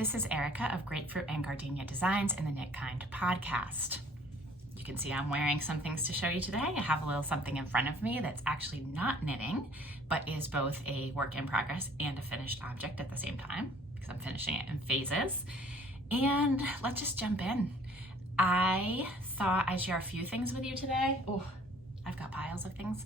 This is Erica of Grapefruit and Gardenia Designs and the Knit Kind podcast. You can see I'm wearing some things to show you today. I have a little something in front of me that's actually not knitting, but is both a work in progress and a finished object at the same time, because I'm finishing it in phases. And let's just jump in. I thought I'd share a few things with you today. Oh, I've got piles of things.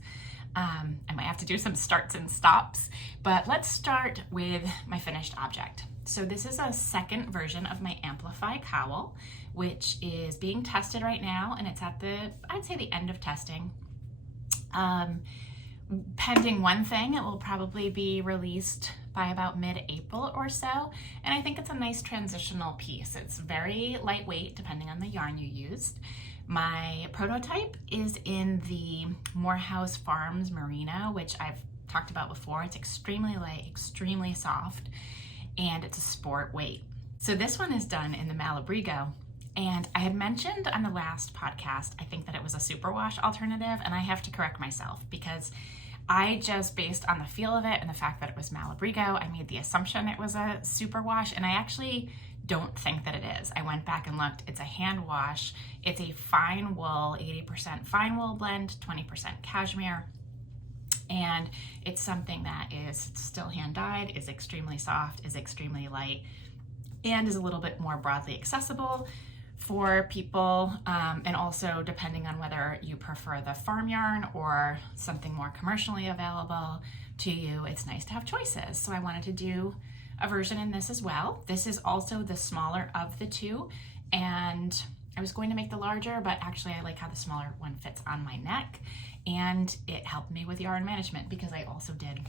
I might have to do some starts and stops, but let's start with my finished object. So this is a second version of my Amplify cowl, which is being tested right now, and it's at I'd say the end of testing. Pending one thing, it will probably be released by about mid-April or so, and I think it's a nice transitional piece. It's very lightweight depending on the yarn you used. My prototype is in the Morehouse Farms Merino, which I've talked about before. It's extremely light, extremely soft, and it's a sport weight. So this one is done in the Malabrigo, and I had mentioned on the last podcast, I think that it was a superwash alternative, and I have to correct myself because I just, based on the feel of it and the fact that it was Malabrigo, I made the assumption it was a superwash, and I actually don't think that it is. I went back and looked. It's a hand wash. It's a fine wool, 80% fine wool blend, 20% cashmere. And it's something that is still hand dyed, is extremely soft, is extremely light, and is a little bit more broadly accessible for people. And also depending on whether you prefer the farm yarn or something more commercially available to you, it's nice to have choices. So I wanted to do a version in this as well. This is also the smaller of the two, and I was going to make the larger, but actually I like how the smaller one fits on my neck, and it helped me with yarn management because I also did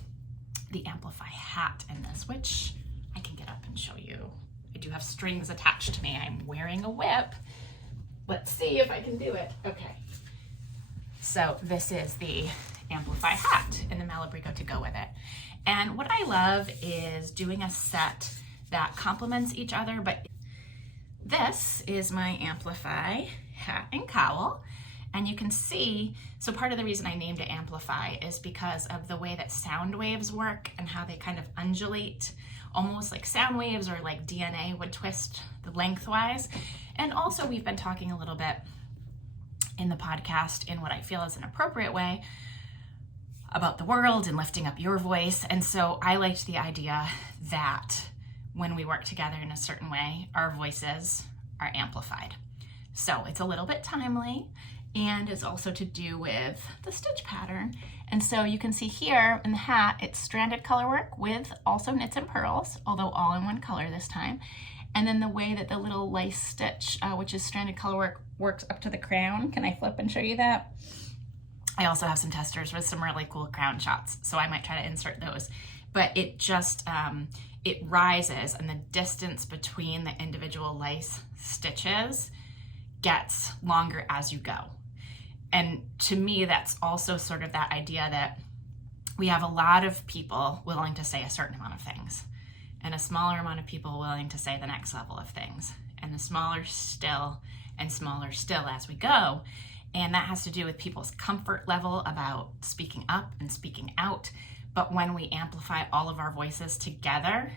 the Amplify hat in this, which I can get up and show you. I do have strings attached to me. I'm wearing a whip. Let's see if I can do it. Okay. So this is the Amplify hat in the Malabrigo to go with it. And what I love is doing a set that complements each other, but this is my Amplify hat and cowl. And you can see, so part of the reason I named it Amplify is because of the way that sound waves work and how they kind of undulate, almost like sound waves or like DNA would twist the lengthwise. And also we've been talking a little bit in the podcast in what I feel is an appropriate way about the world and lifting up your voice. And so I liked the idea that when we work together in a certain way, our voices are amplified. So it's a little bit timely, and it's also to do with the stitch pattern. And so you can see here in the hat, it's stranded color work with also knits and purls, although all in one color this time. And then the way that the little lace stitch, which is stranded color work, works up to the crown. Can I flip and show you that? I also have some testers with some really cool crown shots, so I might try to insert those. But it just, it rises, and the distance between the individual lace stitches gets longer as you go. And to me, that's also sort of that idea that we have a lot of people willing to say a certain amount of things, and a smaller amount of people willing to say the next level of things, and the smaller still and smaller still as we go. And that has to do with people's comfort level about speaking up and speaking out. But when we amplify all of our voices together,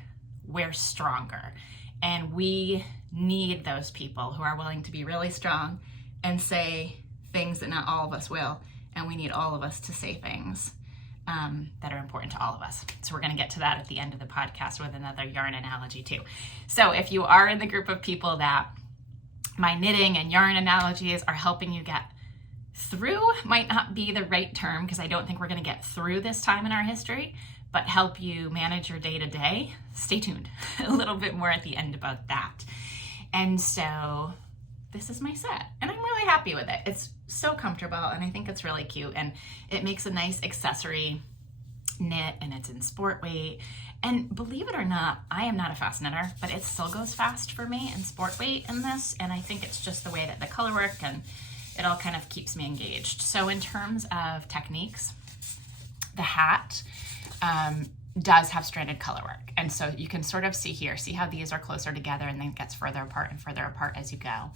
we're stronger. And we need those people who are willing to be really strong and say things that not all of us will. And we need all of us to say things that are important to all of us. So we're going to get to that at the end of the podcast with another yarn analogy too. So if you are in the group of people that my knitting and yarn analogies are helping you get through, might not be the right term because I don't think we're going to get through this time in our history, but help you manage your day-to-day, stay tuned a little bit more at the end about that. And so this is my set, and I'm really happy with it. It's so comfortable, and I think it's really cute, and it makes a nice accessory knit, and it's in sport weight. And believe it or not, I am not a fast knitter, but it still goes fast for me in sport weight in this, and I think it's just the way that the color work and it all kind of keeps me engaged. So in terms of techniques, the hat does have stranded color work. And so you can sort of see here, see how these are closer together and then it gets further apart and further apart as you go.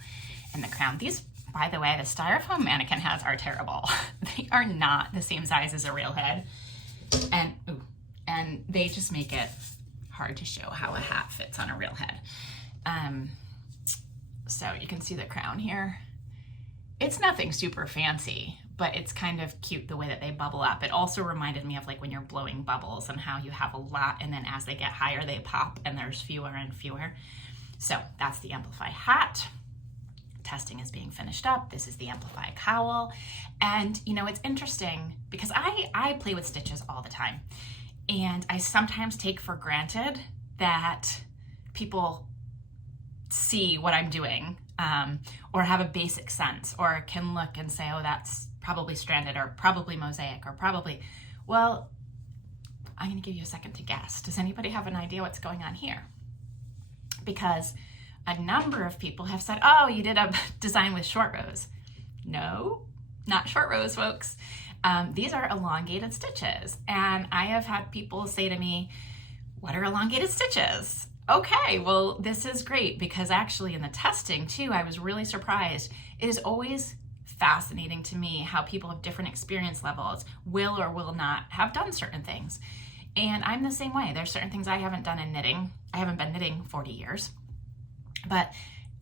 And the crown, these, by the way, the styrofoam mannequin hats are terrible. They are not the same size as a real head. And they just make it hard to show how a hat fits on a real head. So you can see the crown here. It's nothing super fancy, but it's kind of cute the way that they bubble up. It also reminded me of like when you're blowing bubbles and how you have a lot, and then as they get higher, they pop and there's fewer and fewer. So that's the Amplify hat. Testing is being finished up. This is the Amplify cowl. And you know, it's interesting because I play with stitches all the time. And I sometimes take for granted that people see what I'm doing, or have a basic sense, or can look and say, oh, that's probably stranded, or probably mosaic, or probably, well, I'm gonna give you a second to guess. Does anybody have an idea what's going on here? Because a number of people have said, oh, you did a design with short rows. No, not short rows, folks. These are elongated stitches. And I have had people say to me, what are elongated stitches? Okay, well, this is great, because actually in the testing too, I was really surprised. It is always fascinating to me how people of different experience levels will or will not have done certain things. And I'm the same way. There's certain things I haven't done in knitting. I haven't been knitting 40 years, but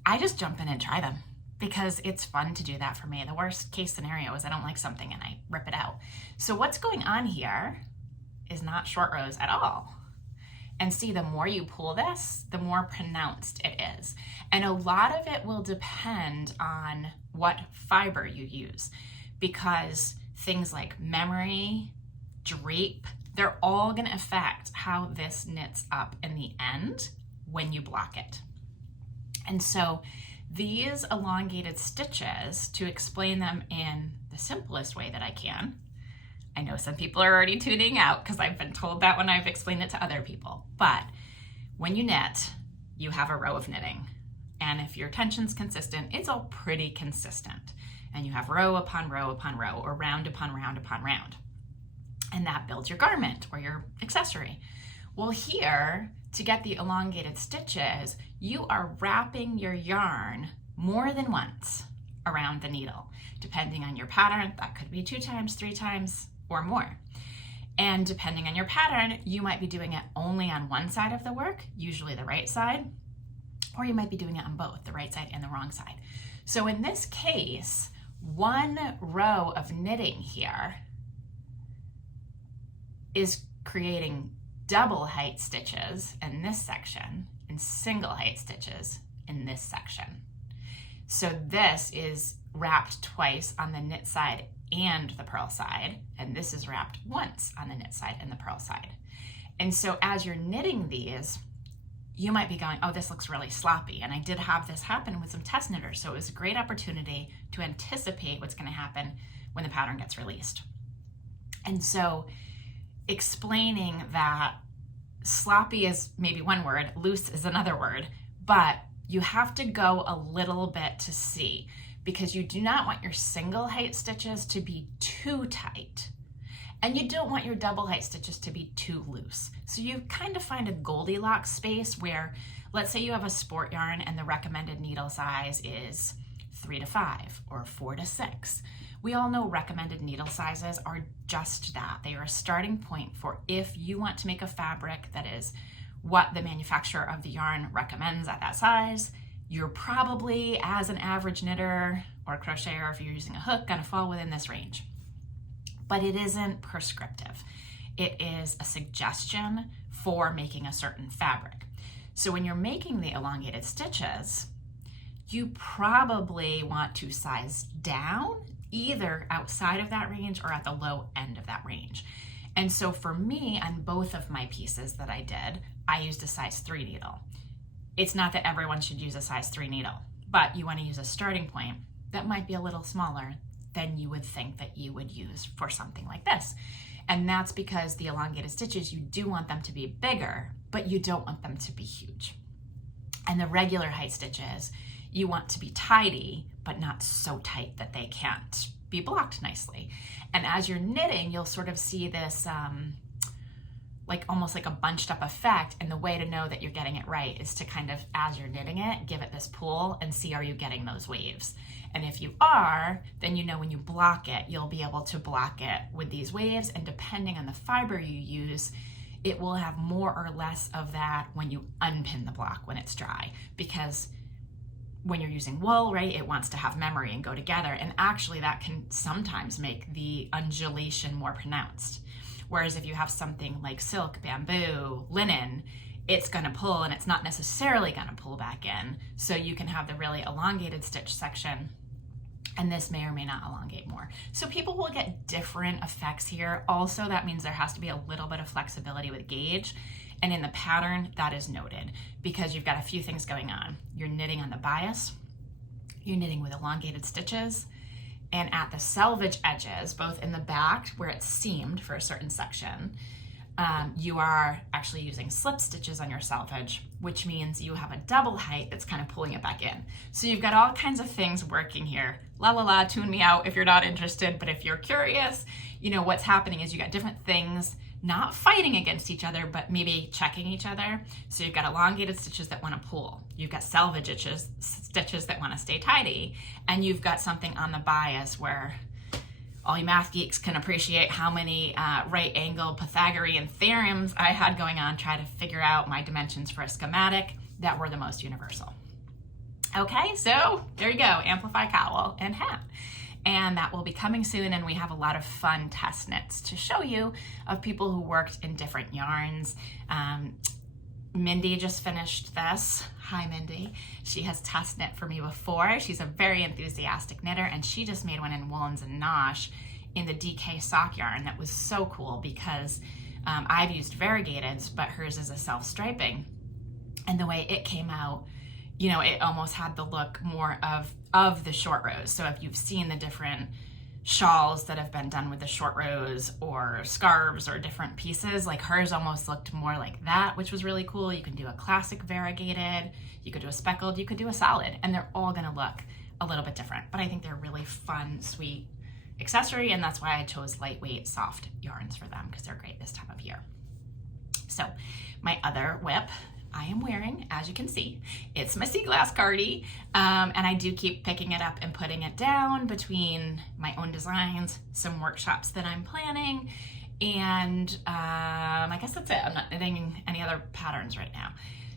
I just jump in and try them because it's fun to do that for me. The worst case scenario is I don't like something and I rip it out. So what's going on here is not short rows at all. And see, the more you pull this, the more pronounced it is. And a lot of it will depend on what fiber you use, because things like memory, drape, they're all gonna affect how this knits up in the end when you block it. And so these elongated stitches, to explain them in the simplest way that I can, I know some people are already tuning out because I've been told that when I've explained it to other people. But when you knit, you have a row of knitting. And if your tension's consistent, it's all pretty consistent. And you have row upon row upon row, or round upon round upon round. And that builds your garment or your accessory. Well, here, to get the elongated stitches, you are wrapping your yarn more than once around the needle. Depending on your pattern, that could be 2 times, 3 times, or more. And depending on your pattern, you might be doing it only on one side of the work, usually the right side, or you might be doing it on both, the right side and the wrong side. So in this case, one row of knitting here is creating double height stitches in this section and single height stitches in this section. So this is wrapped twice on the knit side and the purl side, and this is wrapped once on the knit side and the purl side. And so as you're knitting these, you might be going, oh, this looks really sloppy. And I did have this happen with some test knitters, so it was a great opportunity to anticipate what's going to happen when the pattern gets released. And so explaining that sloppy is maybe one word, loose is another word, but you have to go a little bit to see, because you do not want your single height stitches to be too tight, and you don't want your double height stitches to be too loose. So you kind of find a Goldilocks space where, let's say you have a sport yarn and the recommended needle size is 3 to 5 or 4 to 6. We all know recommended needle sizes are just that. They are a starting point for if you want to make a fabric that is what the manufacturer of the yarn recommends at that size. You're probably, as an average knitter or crocheter, if you're using a hook, gonna fall within this range. But it isn't prescriptive. It is a suggestion for making a certain fabric. So when you're making the elongated stitches, you probably want to size down either outside of that range or at the low end of that range. And so for me, on both of my pieces that I did, I used a size 3 needle. It's not that everyone should use a size 3 needle, but you want to use a starting point that might be a little smaller than you would think that you would use for something like this. And that's because the elongated stitches, you do want them to be bigger, but you don't want them to be huge. And the regular height stitches, you want to be tidy, but not so tight that they can't be blocked nicely. And as you're knitting, you'll sort of see this like almost like a bunched up effect. And the way to know that you're getting it right is to kind of, as you're knitting it, give it this pull and see, are you getting those waves? And if you are, then you know when you block it, you'll be able to block it with these waves. And depending on the fiber you use, it will have more or less of that when you unpin the block when it's dry, because when you're using wool, right, it wants to have memory and go together, and actually that can sometimes make the undulation more pronounced. Whereas if you have something like silk, bamboo, linen, it's going to pull and it's not necessarily going to pull back in. So you can have the really elongated stitch section, and this may or may not elongate more. So people will get different effects here. Also, that means there has to be a little bit of flexibility with gauge. And in the pattern, that is noted because you've got a few things going on. You're knitting on the bias, you're knitting with elongated stitches, and at the selvage edges, both in the back where it's seamed for a certain section, you are actually using slip stitches on your selvage, which means you have a double height that's kind of pulling it back in. So you've got all kinds of things working here. La la la, tune me out if you're not interested, but if you're curious, you know, what's happening is you got different things not fighting against each other, but maybe checking each other. So you've got elongated stitches that want to pull. You've got selvage stitches that want to stay tidy. And you've got something on the bias where all you math geeks can appreciate how many right angle Pythagorean theorems I had going on trying to figure out my dimensions for a schematic that were the most universal. Okay, so there you go, Amplify cowl and hat. And that will be coming soon, and we have a lot of fun test knits to show you of people who worked in different yarns. Mindy just finished this. Hi, Mindy. She has test knit for me before. She's a very enthusiastic knitter, and she just made one in Woolens and Nosh in the DK sock yarn that was so cool because I've used variegateds, but hers is a self-striping. And the way it came out, you know, it almost had the look more of the short rows. So if you've seen the different shawls that have been done with the short rows or scarves or different pieces, like hers almost looked more like that, which was really cool. You can do a classic variegated, you could do a speckled, you could do a solid, and they're all gonna look a little bit different. But I think they're really fun, sweet accessory, and that's why I chose lightweight, soft yarns for them, because they're great this time of year. So my other whip I am wearing, as you can see, it's my sea glass Cardi, and I do keep picking it up and putting it down between my own designs, some workshops that I'm planning, and I guess that's it. I'm not knitting any other patterns right now.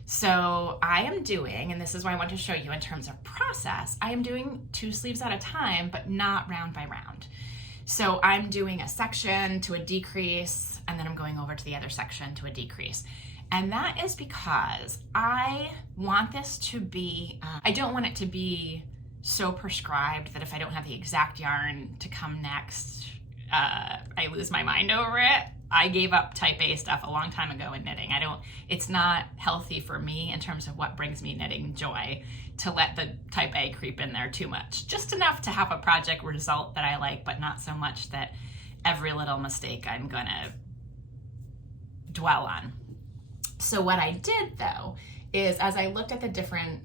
So I am doing, and this is what I want to show you in terms of process, I am doing 2 sleeves at a time, but not round by round. So I'm doing a section to a decrease, and then I'm going over to the other section to a decrease. And that is because I want this to be, I don't want it to be so prescribed that if I don't have the exact yarn to come next, I lose my mind over it. I gave up type A stuff a long time ago in knitting. It's not healthy for me in terms of what brings me knitting joy to let the type A creep in there too much. Just enough to have a project result that I like, but not so much that every little mistake I'm gonna dwell on. So what I did though, is as I looked at the different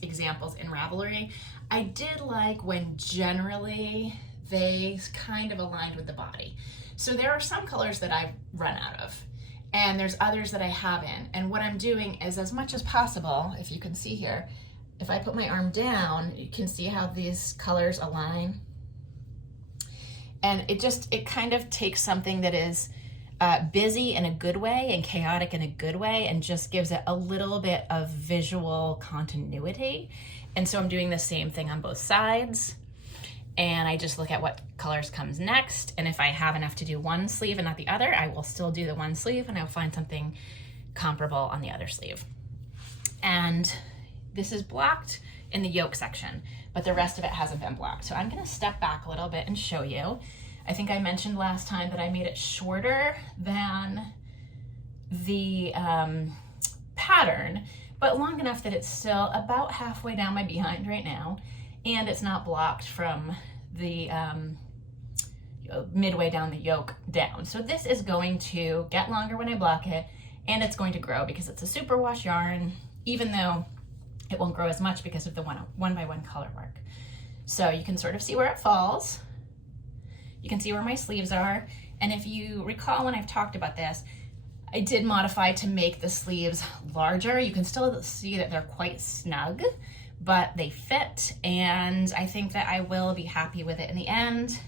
examples in Ravelry, I did like when generally they kind of aligned with the body. So there are some colors that I've run out of, and there's others that I haven't. And what I'm doing is, as much as possible, if you can see here, if I put my arm down, you can see how these colors align. And it kind of takes something that is busy in a good way and chaotic in a good way, and just gives it a little bit of visual continuity. And so I'm doing the same thing on both sides, and I just look at what colors comes next, and if I have enough to do one sleeve and not the other, I will still do the one sleeve, and I'll find something comparable on the other sleeve. And this is blocked in the yoke section, but the rest of it hasn't been blocked. So I'm gonna step back a little bit and show you. I think I mentioned last time that I made it shorter than the pattern, but long enough that it's still about halfway down my behind right now, and it's not blocked from the midway down the yoke down. So this is going to get longer when I block it, and it's going to grow because it's a superwash yarn, even though it won't grow as much because of the one by one color work. So you can sort of see where it falls. You can see where my sleeves are. And if you recall when I've talked about this, I did modify to make the sleeves larger. You can still see that they're quite snug, but they fit, and I think that I will be happy with it in the end.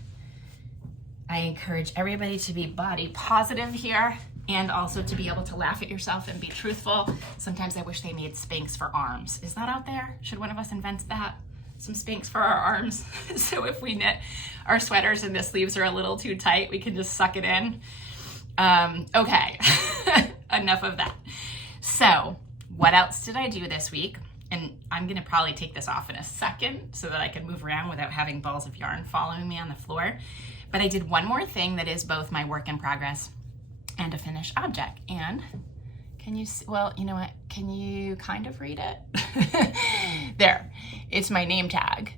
I encourage everybody to be body positive here and also to be able to laugh at yourself and be truthful. Sometimes I wish they made Spanx for arms. Is that out there? Should one of us invent that? Some Spanx for our arms. So if we knit our sweaters and the sleeves are a little too tight, we can just suck it in. Okay, enough of that. So what else did I do this week? And I'm gonna probably take this off in a second so that I can move around without having balls of yarn following me on the floor. But I did one more thing that is both my work in progress and a finished object. And can you see, well, you know what? Can you kind of read it? There, it's my name tag.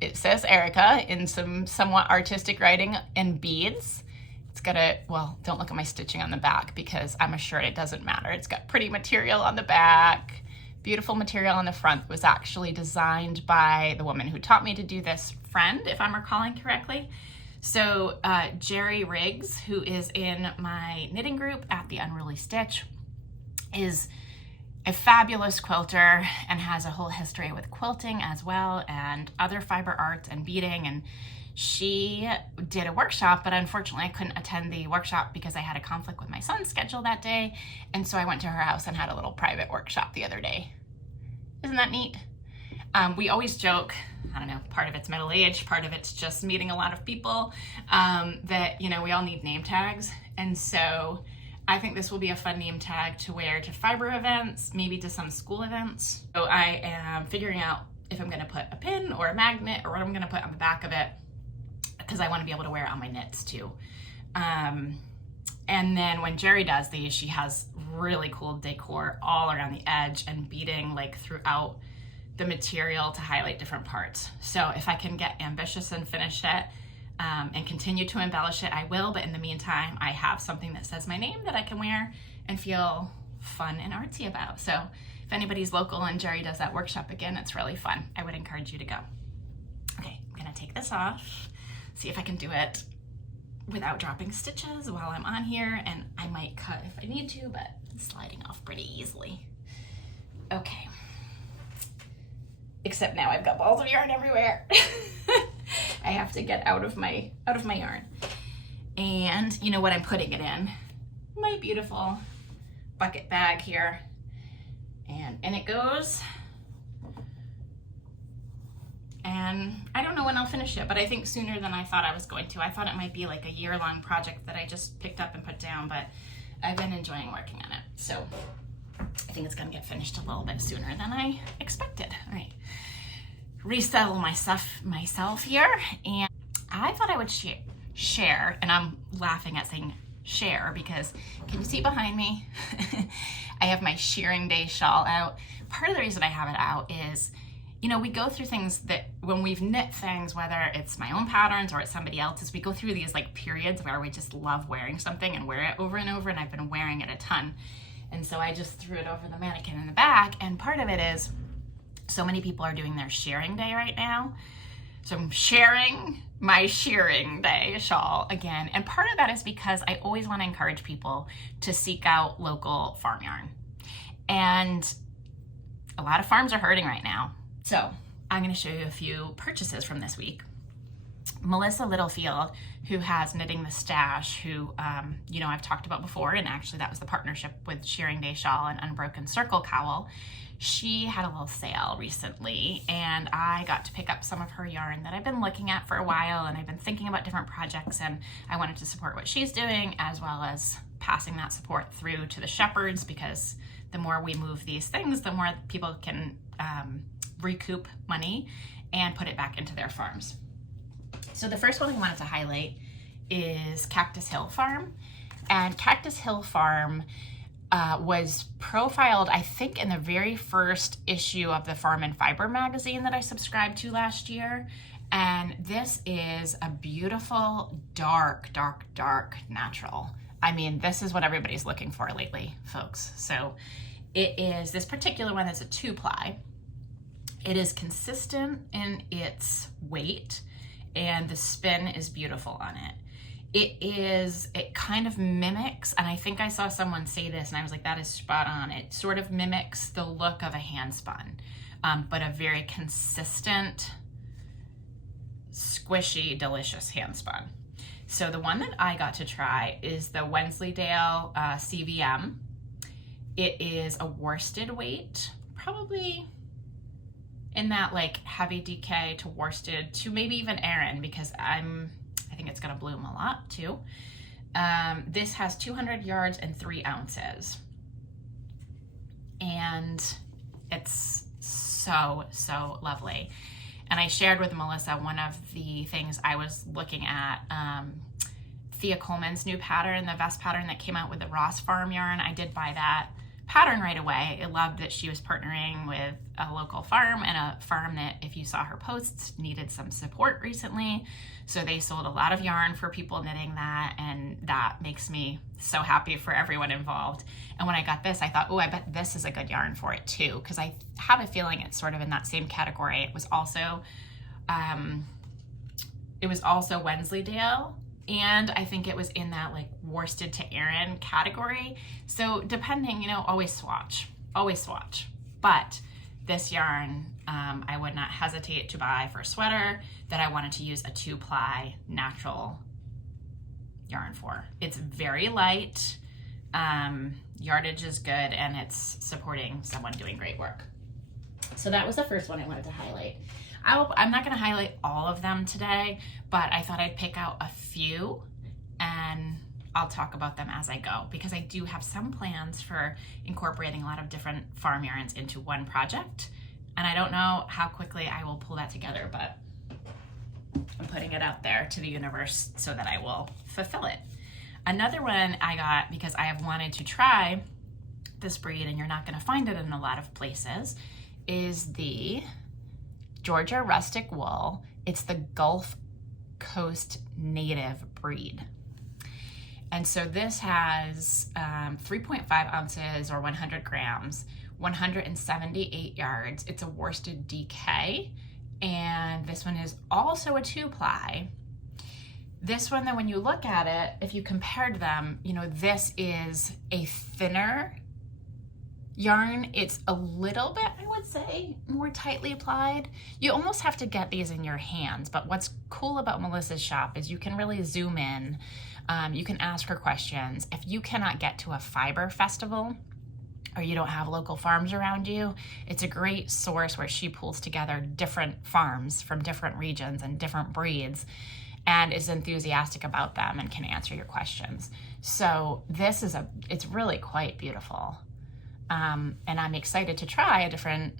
It says Erica in some somewhat artistic writing and beads. It's got a, well, don't look at my stitching on the back because I'm assured it doesn't matter. It's got pretty material on the back, beautiful material on the front. It was actually designed by the woman who taught me to do this, friend, if I'm recalling correctly. So Jerry Riggs, who is in my knitting group at the Unruly Stitch, is a fabulous quilter and has a whole history with quilting as well and other fiber arts and beading. And she did a workshop, but unfortunately I couldn't attend the workshop because I had a conflict with my son's schedule that day. And so I went to her house and had a little private workshop the other day. Isn't that neat? We always joke, I don't know, part of it's middle age, part of it's just meeting a lot of people, that, you know, we all need name tags. And so I think this will be a fun name tag to wear to fiber events, maybe to some school events. So I am figuring out if I'm gonna put a pin or a magnet or what I'm gonna put on the back of it, because I wanna be able to wear it on my knits too. And then when Jerry does these, she has really cool decor all around the edge and beading like throughout the material to highlight different parts. So if I can get ambitious and finish it and continue to embellish it, I will. But in the meantime, I have something that says my name that I can wear and feel fun and artsy about. So if anybody's local and Jerry does that workshop again, it's really fun. I would encourage you to go. Okay, I'm gonna take this off, see if I can do it without dropping stitches while I'm on here, and I might cut if I need to, but it's sliding off pretty easily. Okay. Except now I've got balls of yarn everywhere. I have to get out of my yarn. And you know what I'm putting it in? My beautiful bucket bag here. And in it goes. And I don't know when I'll finish it, but I think sooner than I thought I was going to. I thought it might be like a year-long project that I just picked up and put down, but I've been enjoying working on it. So I think it's gonna get finished a little bit sooner than I expected. All right, resettle myself here. And I thought I would share, and I'm laughing at saying share because can you see behind me? I have my shearing day shawl out. Part of the reason I have it out is, you know, we go through things that when we've knit things, whether it's my own patterns or it's somebody else's, we go through these like periods where we just love wearing something and wear it over and over, and I've been wearing it a ton. And so I just threw it over the mannequin in the back, and part of it is so many people are doing their shearing day right now. So I'm sharing my shearing day shawl again. And part of that is because I always want to encourage people to seek out local farm yarn. And a lot of farms are hurting right now. So I'm going to show you a few purchases from this week. Melissa Littlefield, who has Knitting the Stash, who, you know, I've talked about before, and actually that was the partnership with Shearing Day Shawl and Unbroken Circle Cowl. She had a little sale recently, and I got to pick up some of her yarn that I've been looking at for a while, and I've been thinking about different projects, and I wanted to support what she's doing, as well as passing that support through to the shepherds, because the more we move these things, the more people can recoup money and put it back into their farms. So the first one I wanted to highlight is Cactus Hill Farm. And Cactus Hill Farm was profiled, I think, in the very first issue of the Farm and Fiber magazine that I subscribed to last year. And this is a beautiful, dark, dark, dark natural. I mean, this is what everybody's looking for lately, folks. So it is, this particular one is a 2-ply. It is consistent in its weight, and the spin is beautiful on it. It kind of mimics, and I think I saw someone say this and I was like, that is spot on. It sort of mimics the look of a hand spun, but a very consistent, squishy, delicious hand spun. So the one that I got to try is the Wenslydale CVM. It is a worsted weight, probably in that like heavy DK to worsted to maybe even Aran, because I think it's gonna bloom a lot too. This has 200 yards and 3 ounces. And it's so, so lovely. And I shared with Melissa one of the things I was looking at, Thea Coleman's new pattern, the vest pattern that came out with the Ross Farm yarn. I did buy that pattern right away. I loved that she was partnering with a local farm, and a farm that, if you saw her posts, needed some support recently. So they sold a lot of yarn for people knitting that, and that makes me so happy for everyone involved. And when I got this, I thought, oh, I bet this is a good yarn for it too, because I have a feeling it's sort of in that same category. It was also Wenslydale, and I think it was in that like worsted to Aran category. So depending, always swatch. But this yarn, I would not hesitate to buy for a sweater that I wanted to use a 2-ply natural yarn for. It's very light, yardage is good, and it's supporting someone doing great work. So that was the first one I wanted to highlight. I'm not going to highlight all of them today, but I thought I'd pick out a few and I'll talk about them as I go, because I do have some plans for incorporating a lot of different farm yarns into one project. And I don't know how quickly I will pull that together, but I'm putting it out there to the universe so that I will fulfill it. Another one I got because I have wanted to try this breed, and you're not going to find it in a lot of places, is the Georgia Rustic wool. It's the Gulf Coast native breed. And so this has 3.5 ounces or 100 grams, 178 yards. It's a worsted DK. And this one is also a 2-ply. This one, though, when you look at it, if you compared them, this is a thinner yarn. It's a little bit, I would say, more tightly applied. You almost have to get these in your hands, but what's cool about Melissa's shop is you can really zoom in. You can ask her questions. If you cannot get to a fiber festival or you don't have local farms around you, it's a great source where she pulls together different farms from different regions and different breeds and is enthusiastic about them and can answer your questions. So this is it's really quite beautiful. And I'm excited to try a different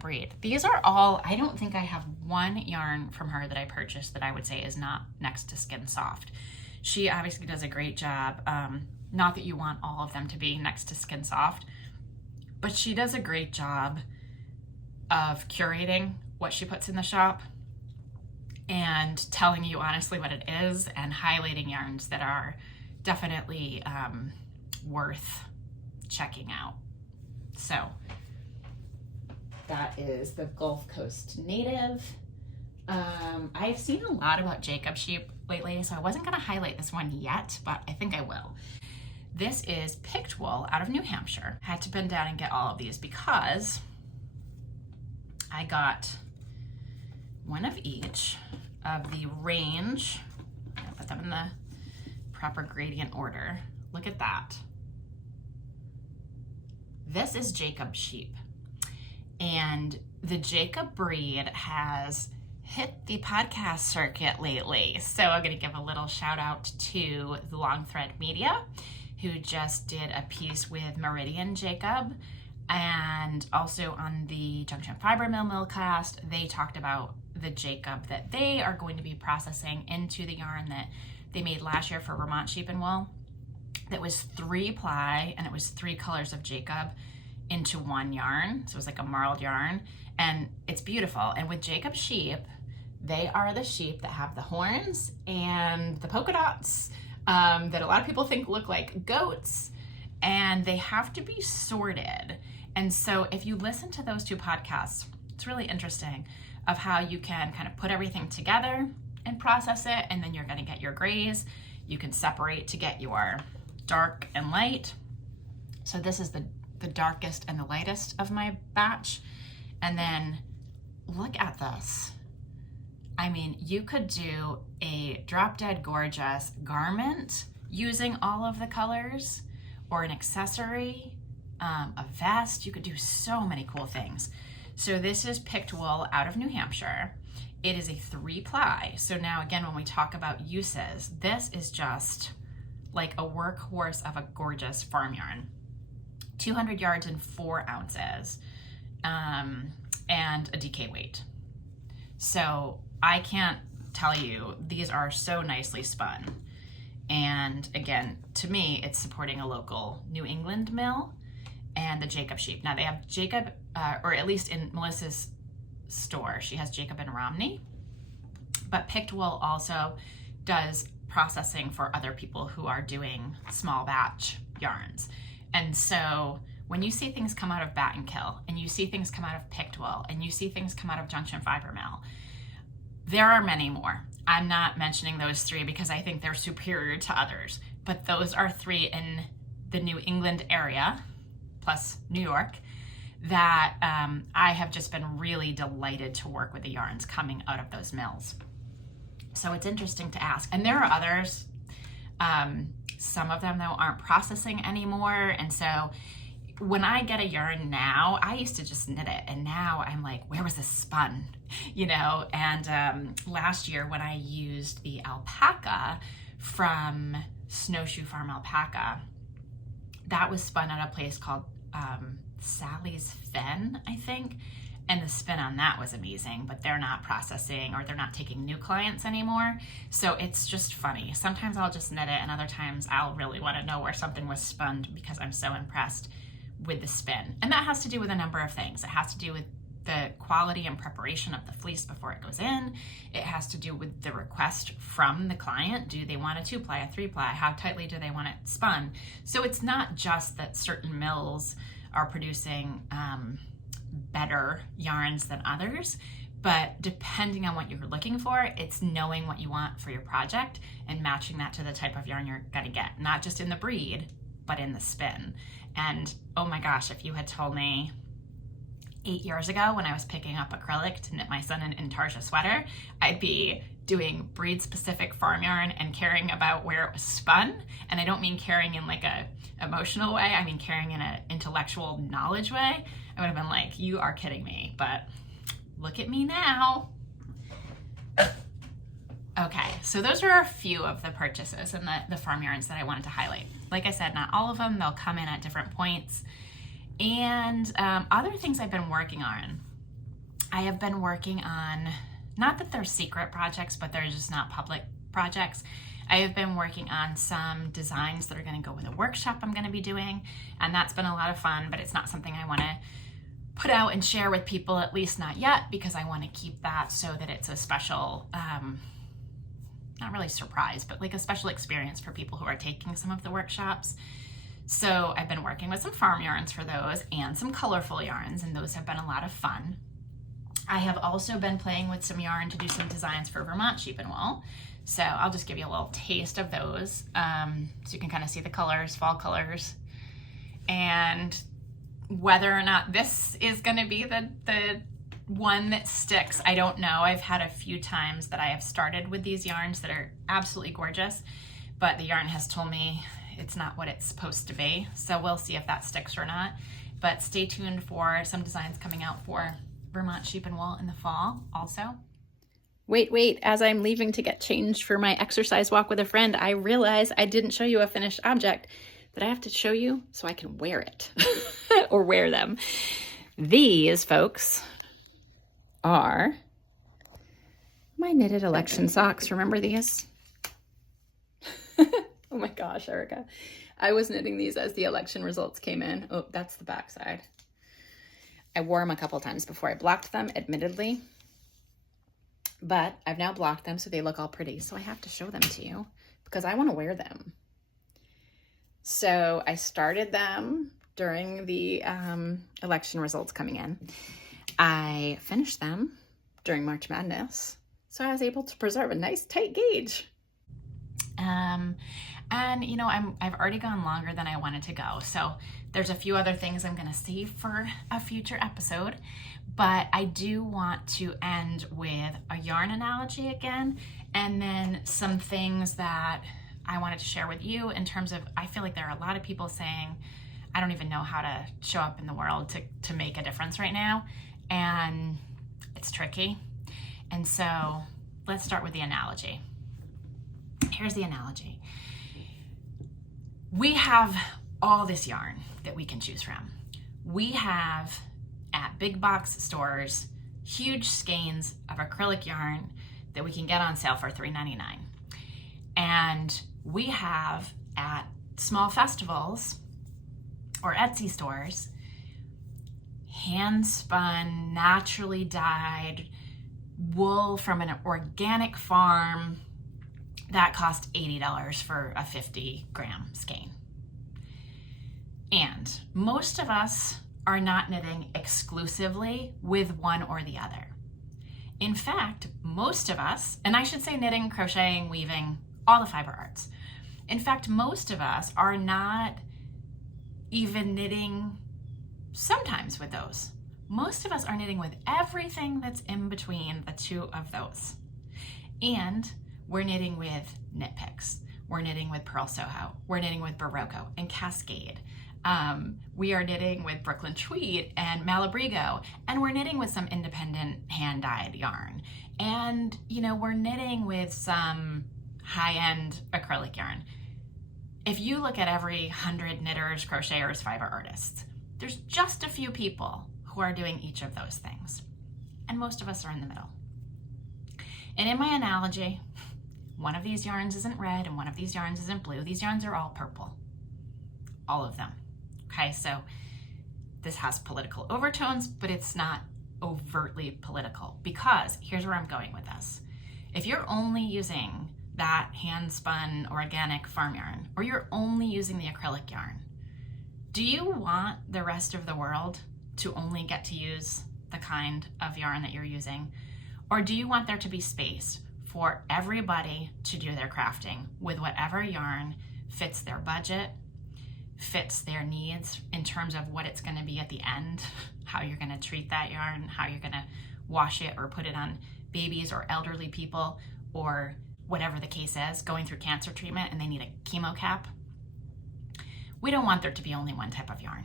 breed. These are all, I don't think I have one yarn from her that I purchased that I would say is not next to Skin Soft. She obviously does a great job. Not that you want all of them to be next to Skin Soft, but she does a great job of curating what she puts in the shop and telling you honestly what it is and highlighting yarns that are definitely worth checking out. So that is the Gulf Coast native. I've seen a lot about Jacob sheep lately, so I wasn't going to highlight this one yet, but I think I will. This is Pict wool out of New Hampshire. I had to bend down and get all of these because I got one of each of the range. I'm going to put them in the proper gradient order. Look at that. This is Jacob sheep, and the Jacob breed has hit the podcast circuit lately. So I'm going to give a little shout out to the Long Thread Media, who just did a piece with Meridian Jacob, and also on the Junction Fiber Mill Millcast, they talked about the Jacob that they are going to be processing into the yarn that they made last year for Vermont Sheep and Wool. That was 3-ply, and it was 3 colors of Jacob into one yarn. So it was like a marled yarn, and it's beautiful. And with Jacob sheep, they are the sheep that have the horns and the polka dots that a lot of people think look like goats, and they have to be sorted. And so if you listen to those 2 podcasts, it's really interesting of how you can kind of put everything together and process it, and then you're going to get your grays. You can separate to get your dark and light. So this is the darkest and the lightest of my batch. And then look at this. I mean, you could do a drop dead gorgeous garment using all of the colors, or an accessory, a vest. You could do so many cool things. So this is Pict wool out of New Hampshire. It is a 3-ply. So now again, when we talk about uses, this is just like a workhorse of a gorgeous farm yarn. 200 yards and 4 ounces, and a DK weight. So I can't tell you, these are so nicely spun. And again, to me, it's supporting a local New England mill and the Jacob sheep. Now they have Jacob, or at least in Melissa's store, she has Jacob and Romney, but Pict wool also does processing for other people who are doing small batch yarns. And so when you see things come out of Bat and Kill, and you see things come out of Pict wool, and you see things come out of Junction Fiber Mill, there are many more. I'm not mentioning those 3 because I think they're superior to others, but those are 3 in the New England area, plus New York, that I have just been really delighted to work with the yarns coming out of those mills. So it's interesting to ask. And there are others, some of them though aren't processing anymore. And so when I get a yarn now, I used to just knit it, and now I'm like, where was this spun? You know, and last year when I used the alpaca from Snowshoe Farm Alpaca, that was spun at a place called Sally's Fen, I think. And the spin on that was amazing, but they're not processing, or they're not taking new clients anymore. So it's just funny. Sometimes I'll just knit it, and other times I'll really want to know where something was spun because I'm so impressed with the spin. And that has to do with a number of things. It has to do with the quality and preparation of the fleece before it goes in. It has to do with the request from the client. Do they want a 2-ply, a 3-ply? How tightly do they want it spun? So it's not just that certain mills are producing better yarns than others, but depending on what you're looking for, it's knowing what you want for your project and matching that to the type of yarn you're gonna get, not just in the breed, but in the spin. And oh my gosh, if you had told me 8 years ago when I was picking up acrylic to knit my son an Intarsia sweater, I'd be doing breed specific farm yarn and caring about where it was spun. And I don't mean caring in like a emotional way, I mean caring in an intellectual knowledge way. I would have been like, you are kidding me, but look at me now. Okay, so those are a few of the purchases and the farm yarns that I wanted to highlight. Like I said, not all of them, they'll come in at different points. And other things I've been working on. I have been working on, not that they're secret projects, but they're just not public projects. I have been working on some designs that are gonna go with a workshop I'm gonna be doing, and that's been a lot of fun, but it's not something I wanna put out and share with people, at least not yet, because I wanna keep that so that it's a special, not really surprise, but like a special experience for people who are taking some of the workshops. So I've been working with some farm yarns for those and some colorful yarns, and those have been a lot of fun. I have also been playing with some yarn to do some designs for Vermont sheep and wool. So I'll just give you a little taste of those, so you can kind of see the colors, fall colors. And whether or not this is gonna be the one that sticks, I don't know. I've had a few times that I have started with these yarns that are absolutely gorgeous, but the yarn has told me it's not what it's supposed to be. So we'll see if that sticks or not. But stay tuned for some designs coming out for Vermont sheep and wool in the fall also. Wait, as I'm leaving to get changed for my exercise walk with a friend, I realize I didn't show you a finished object that I have to show you so I can wear it or wear them. These, folks, are my knitted election socks. Remember these? Oh my gosh, Erica. I was knitting these as the election results came in. Oh, that's the back side. I wore them a couple times before I blocked them, admittedly. But I've now blocked them so they look all pretty. So I have to show them to you because I want to wear them. So I started them during the election results coming in. I finished them during March Madness. So I was able to preserve a nice tight gauge. And I've already gone longer than I wanted to go. So there's a few other things I'm going to save for a future episode, but I do want to end with a yarn analogy again, and then some things that I wanted to share with you in terms of, I feel like there are a lot of people saying, I don't even know how to show up in the world to make a difference right now. And it's tricky. And so let's start with the analogy. Here's the analogy. We have all this yarn that we can choose from. We have at big box stores huge skeins of acrylic yarn that we can get on sale for $3.99. And we have at small festivals or Etsy stores hand spun, naturally dyed wool from an organic farm that cost $80 for a 50-gram skein. And most of us are not knitting exclusively with one or the other. In fact, most of us, and I should say knitting, crocheting, weaving, all the fiber arts. In fact, most of us are not even knitting sometimes with those. Most of us are knitting with everything that's in between the two of those. And we're knitting with Knit Picks. We're knitting with Pearl Soho. We're knitting with Barocco and Cascade. We are knitting with Brooklyn Tweed and Malabrigo, and we're knitting with some independent hand-dyed yarn. And, we're knitting with some high-end acrylic yarn. If you look at every 100 knitters, crocheters, fiber artists, there's just a few people who are doing each of those things. And most of us are in the middle. And in my analogy, one of these yarns isn't red and one of these yarns isn't blue. These yarns are all purple. All of them. Okay, so this has political overtones, but it's not overtly political, because here's where I'm going with this. If you're only using that hand-spun organic farm yarn, or you're only using the acrylic yarn, do you want the rest of the world to only get to use the kind of yarn that you're using? Or do you want there to be space for everybody to do their crafting with whatever yarn fits their budget, fits their needs in terms of what it's going to be at the end, how you're going to treat that yarn, how you're going to wash it or put it on babies or elderly people, or whatever the case is, going through cancer treatment and they need a chemo cap? We don't want there to be only one type of yarn.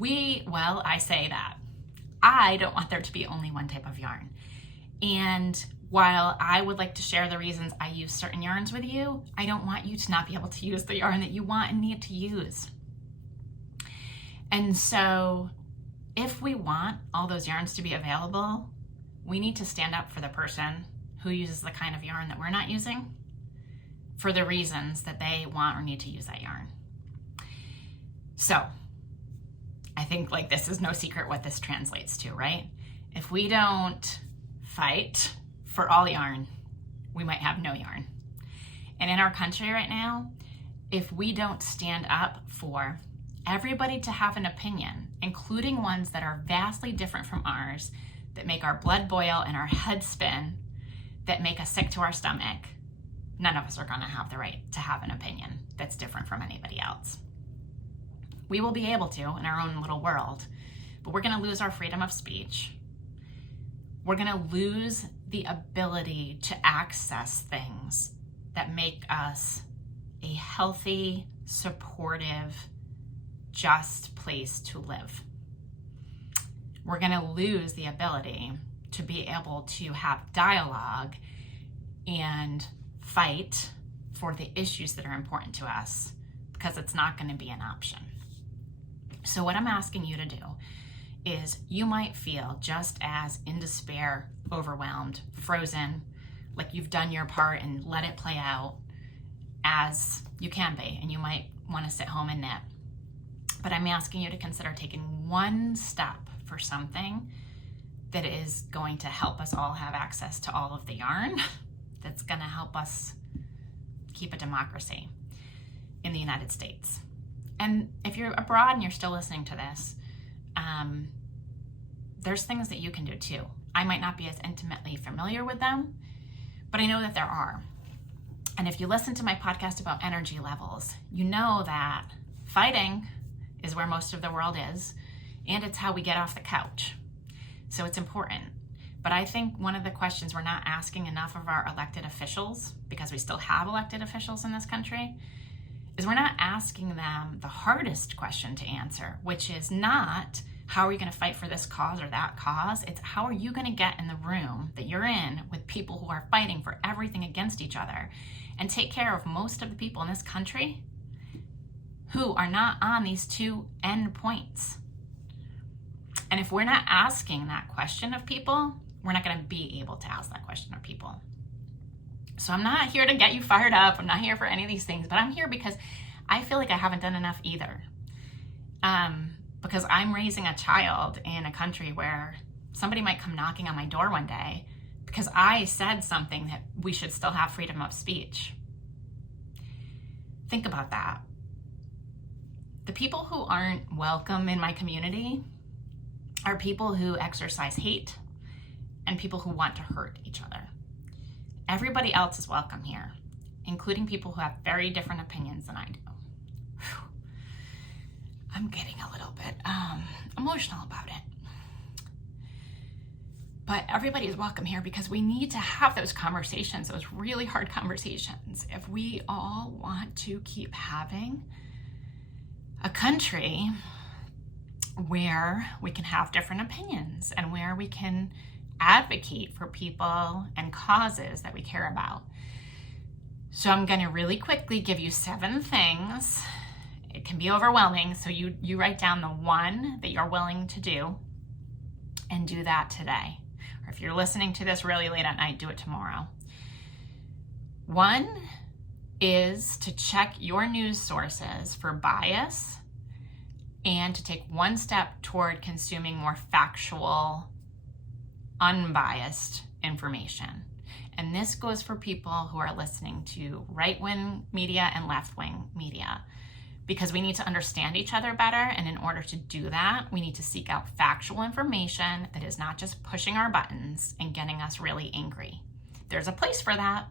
I say that. I don't want there to be only one type of yarn. And while I would like to share the reasons I use certain yarns with you, I don't want you to not be able to use the yarn that you want and need to use. And so if we want all those yarns to be available, we need to stand up for the person who uses the kind of yarn that we're not using for the reasons that they want or need to use that yarn. So I think this is no secret what this translates to, right? If we don't fight for all yarn, we might have no yarn. And in our country right now, if we don't stand up for everybody to have an opinion, including ones that are vastly different from ours, that make our blood boil and our head spin, that make us sick to our stomach, none of us are going to have the right to have an opinion that's different from anybody else. We will be able to in our own little world, but we're going to lose our freedom of speech. We're going to lose the ability to access things that make us a healthy, supportive, just place to live. We're going to lose the ability to be able to have dialogue and fight for the issues that are important to us, because it's not going to be an option. So what I'm asking you to do is, you might feel just as in despair, overwhelmed, frozen, like you've done your part and let it play out as you can be, and you might want to sit home and knit. But I'm asking you to consider taking one step for something that is going to help us all have access to all of the yarn, that's going to help us keep a democracy in the United States. And if you're abroad and you're still listening to this, there's things that you can do too. I might not be as intimately familiar with them, but I know that there are. And if you listen to my podcast about energy levels, you know that fighting is where most of the world is, and it's how we get off the couch. So it's important. But I think one of the questions we're not asking enough of our elected officials, because we still have elected officials in this country, is we're not asking them the hardest question to answer, which is not, how are you going to fight for this cause or that cause? It's, how are you going to get in the room that you're in with people who are fighting for everything against each other and take care of most of the people in this country who are not on these two end points? And if we're not asking that question of people, we're not going to be able to ask that question of people. So I'm not here to get you fired up. I'm not here for any of these things, but I'm here because I feel like I haven't done enough either. Because I'm raising a child in a country where somebody might come knocking on my door one day because I said something that we should still have freedom of speech. Think about that. The people who aren't welcome in my community are people who exercise hate and people who want to hurt each other. Everybody else is welcome here, including people who have very different opinions than I do. Whew. I'm getting a little bit emotional about it. But everybody is welcome here because we need to have those conversations, those really hard conversations. If we all want to keep having a country where we can have different opinions and where we can advocate for people and causes that we care about. So I'm going to really quickly give you 7 things. It can be overwhelming, so you write down the one that you're willing to do and do that today. Or if you're listening to this really late at night, do it tomorrow. 1 is to check your news sources for bias and to take 1 step toward consuming more factual, unbiased information. And this goes for people who are listening to right-wing media and left-wing media, because we need to understand each other better. And in order to do that, we need to seek out factual information that is not just pushing our buttons and getting us really angry. There's a place for that.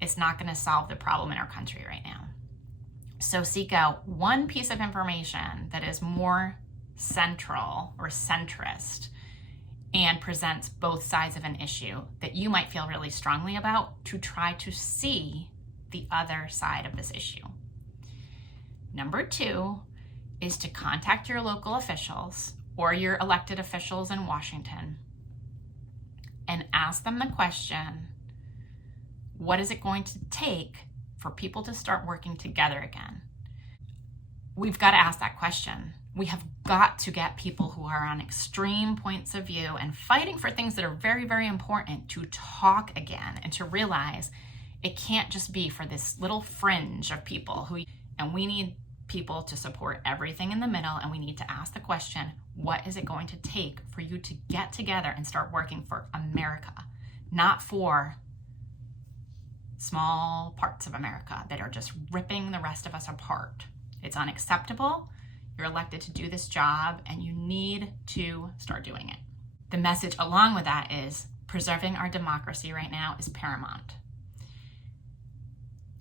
It's not going to solve the problem in our country right now. So seek out 1 piece of information that is more central or centrist and presents both sides of an issue that you might feel really strongly about, to try to see the other side of this issue. Number 2 is to contact your local officials or your elected officials in Washington and ask them the question, what is it going to take for people to start working together again? We've got to ask that question. We have got to get people who are on extreme points of view and fighting for things that are very, very important to talk again and to realize it can't just be for this little fringe of people and we need people to support everything in the middle, and we need to ask the question, what is it going to take for you to get together and start working for America, not for small parts of America that are just ripping the rest of us apart. It's unacceptable. You're elected to do this job, and you need to start doing it. The message along with that is preserving our democracy right now is paramount.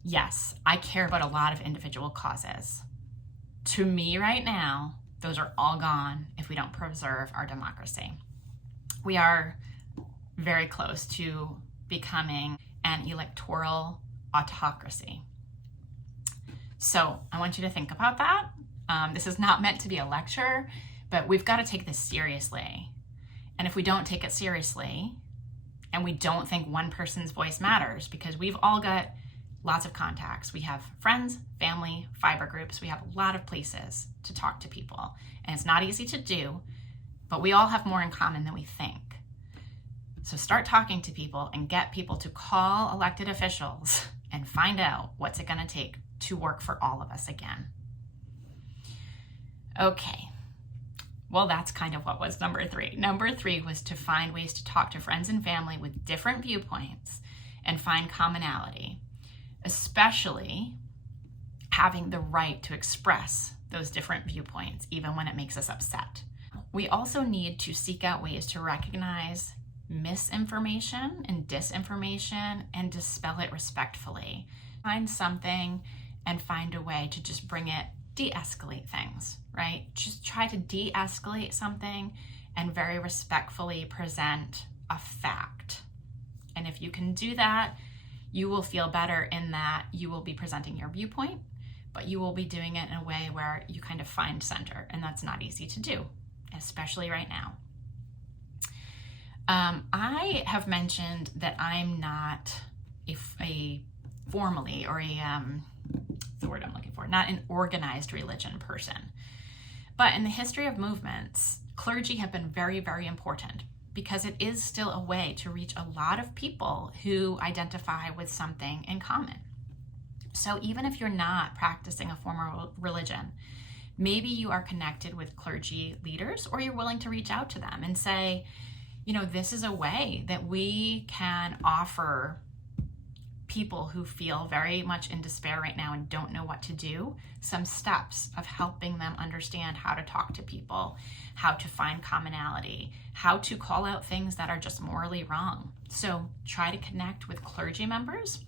Yes, I care about a lot of individual causes. To me right now, those are all gone if we don't preserve our democracy. We are very close to becoming an electoral autocracy. So I want you to think about that. This is not meant to be a lecture, but we've got to take this seriously. And if we don't take it seriously, and we don't think one person's voice matters, because we've all got lots of contacts. We have friends, family, fiber groups. We have a lot of places to talk to people. And it's not easy to do, but we all have more in common than we think. So start talking to people and get people to call elected officials and find out what's it going to take to work for all of us again. Okay. Well, that's kind of what was number 3. Number 3 was to find ways to talk to friends and family with different viewpoints and find commonality, especially having the right to express those different viewpoints, even when it makes us upset. We also need to seek out ways to recognize misinformation and disinformation and dispel it respectfully. Find something and find a way to just bring it, de-escalate things, right? Just try to de-escalate something and very respectfully present a fact. And if you can do that, you will feel better in that you will be presenting your viewpoint, but you will be doing it in a way where you kind of find center, and that's not easy to do, especially right now. I have mentioned that I'm not a formally, or the word I'm looking for, not an organized religion person. But in the history of movements, clergy have been very, very important because it is still a way to reach a lot of people who identify with something in common. So even if you're not practicing a formal religion, maybe you are connected with clergy leaders, or you're willing to reach out to them and say, you know, this is a way that we can offer people who feel very much in despair right now and don't know what to do, some steps of helping them understand how to talk to people, how to find commonality, how to call out things that are just morally wrong. So try to connect with clergy members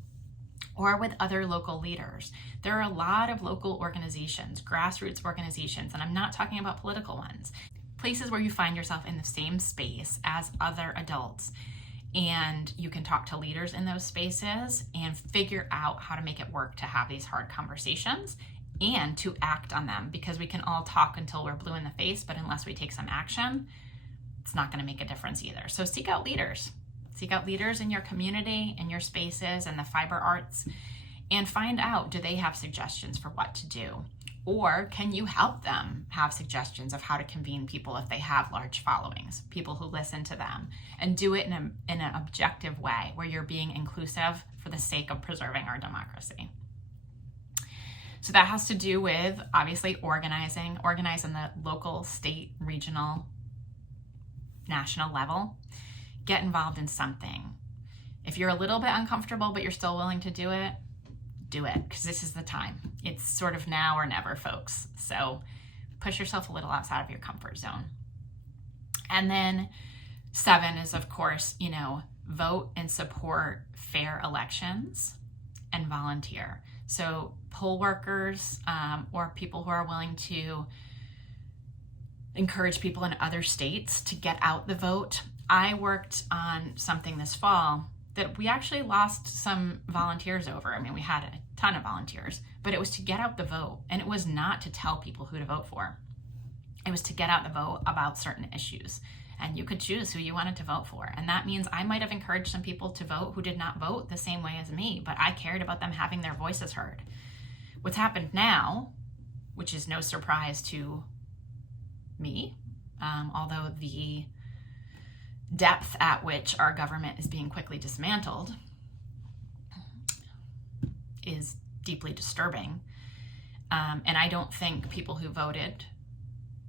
or with other local leaders. There are a lot of local organizations, grassroots organizations, and I'm not talking about political ones, places where you find yourself in the same space as other adults, and you can talk to leaders in those spaces and figure out how to make it work to have these hard conversations and to act on them, because we can all talk until we're blue in the face, but unless we take some action, it's not going to make a difference either. So seek out leaders. Seek out leaders in your community, in your spaces, in the fiber arts, and find out, do they have suggestions for what to do? Or can you help them have suggestions of how to convene people if they have large followings, people who listen to them, and do it in an objective way where you're being inclusive for the sake of preserving our democracy. So that has to do with, obviously, organize in the local, state, regional, national level. Get involved in something. If you're a little bit uncomfortable but you're still willing to do it, because this is the time. It's sort of now or never, folks. So push yourself a little outside of your comfort zone. And then 7 is, of course, vote and support fair elections and volunteer. So poll workers or people who are willing to encourage people in other states to get out the vote. I worked on something this fall that we actually lost some volunteers over. I mean, we had a ton of volunteers, but it was to get out the vote. And it was not to tell people who to vote for. It was to get out the vote about certain issues. And you could choose who you wanted to vote for. And that means I might have encouraged some people to vote who did not vote the same way as me, but I cared about them having their voices heard. What's happened now, which is no surprise to me, although the depth at which our government is being quickly dismantled is deeply disturbing. And I don't think people who voted,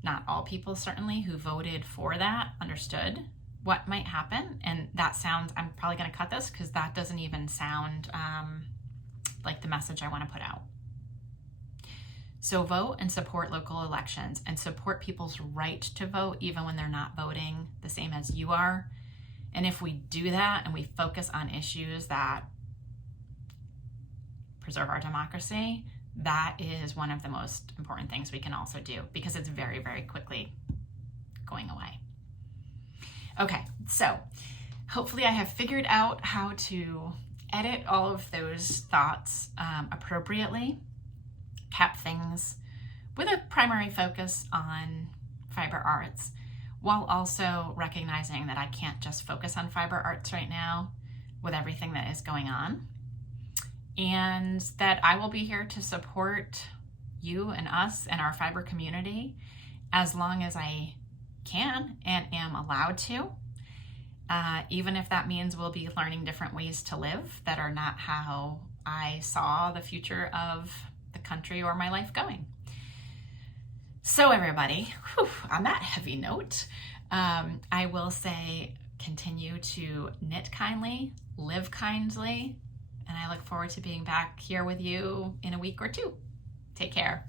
not all people certainly, who voted for that understood what might happen. And that sounds, I'm probably going to cut this because that doesn't even sound like the message I want to put out. So vote and support local elections and support people's right to vote even when they're not voting the same as you are. And if we do that and we focus on issues that preserve our democracy, that is one of the most important things we can also do, because it's very, very quickly going away. Okay, so hopefully I have figured out how to edit all of those thoughts appropriately. Kept things with a primary focus on fiber arts, while also recognizing that I can't just focus on fiber arts right now with everything that is going on, and that I will be here to support you and us and our fiber community as long as I can and am allowed to, even if that means we'll be learning different ways to live that are not how I saw the future of the country or my life going. So everybody, on that heavy note, I will say continue to knit kindly, live kindly, and I look forward to being back here with you in a week or two. Take care.